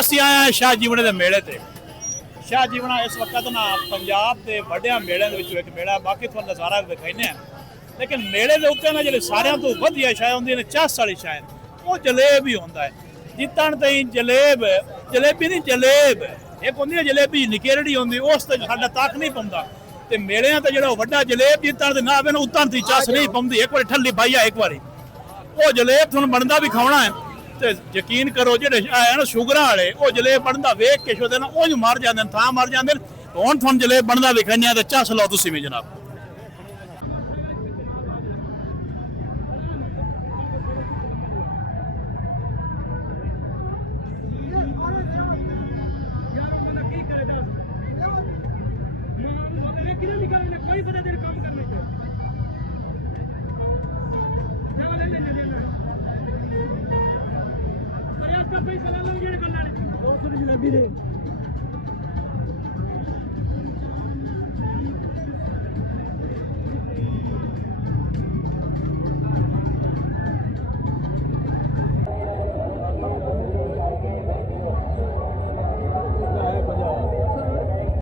ਅਸੀਂ ਆਏ ਹਾਂ ਸ਼ਾਹ ਜੀਵਨ ਦੇ ਮੇਲੇ ਤੇ। ਸ਼ਾਹ ਜੀਵਨ ਇਸ ਵਕਤ ਨਾ ਪੰਜਾਬ ਦੇ ਵੱਡਿਆਂ ਮੇਲਿਆਂ ਦੇ ਵਿੱਚੋਂ ਇੱਕ ਮੇਲਾ, ਬਾਕੀ ਤੁਹਾਨੂੰ ਨਜ਼ਾਰਾ ਵਿਖਾਉਂਦੇ ਆ। ਲੇਕਿਨ ਮੇਲੇ ਦੇ ਉੱਤੇ ਨਾ ਜਿਹੜੇ ਸਾਰਿਆਂ ਤੋਂ ਵਧੀਆ ਸ਼ਾਇ ਹੁੰਦੀ ਨੇ ਚੱਸ ਵਾਲੀ ਸ਼ਾਇ, ਉਹ ਜਲੇਬ ਹੀ ਹੁੰਦਾ ਹੈ। ਜਿੱਤਣ ਤਾਈਂ ਜਲੇਬੀ ਨਹੀਂ ਜਲੇਬ ਇੱਕ ਹੁੰਦੀ ਹੈ, ਜਲੇਬੀ ਨਿਕੇਰੜੀ ਹੁੰਦੀ, ਉਸ ਤੇ ਸਾਡਾ ਤੱਕ ਨਹੀਂ ਪਾਉਂਦਾ। ਤੇ ਮੇਲਿਆਂ ਤੇ ਜਿਹੜਾ ਵੱਡਾ ਜਲੇਬ ਜਿੱਤਣ ਦੇ ਨਾ ਨੂੰ ਉਤਰਨ ਦੀ ਚੱਸ ਨਹੀਂ ਪਾਉਂਦੀ। ਇੱਕ ਵਾਰੀ ਠੱਲੀ ਪਾਈ ਆ, ਇੱਕ ਵਾਰੀ ਉਹ ਜਲੇਬ ਤੁਹਾਨੂੰ ਬਣਦਾ ਵੀ ਖਾਣਾ ਹੈ। ਤੇ ਯਕੀਨ ਕਰੋ ਜਿਹੜੇ ਆਏ ਨਾ ਸ਼ੂਗਰਾਂ ਵਾਲੇ, ਉਹ ਜਲੇਬ ਬਣਦਾ ਵੇਖ ਕੇ ਸ਼ੋਦੇ ਨਾ ਉਹ ਮਰ ਜਾਂਦੇ ਨੇ, ਥਾਂ ਮਰ ਜਾਂਦੇ ਨੇ। ਹੁਣ ਤੁਹਾਨੂੰ ਜਲੇਬ ਬਣਦਾ ਵਿਖਾਈਆਂ ਤੇ ਚੱਸ ਲਓ ਤੁਸੀਂ ਵੀ ਜਨਾਬ। जलेबी दे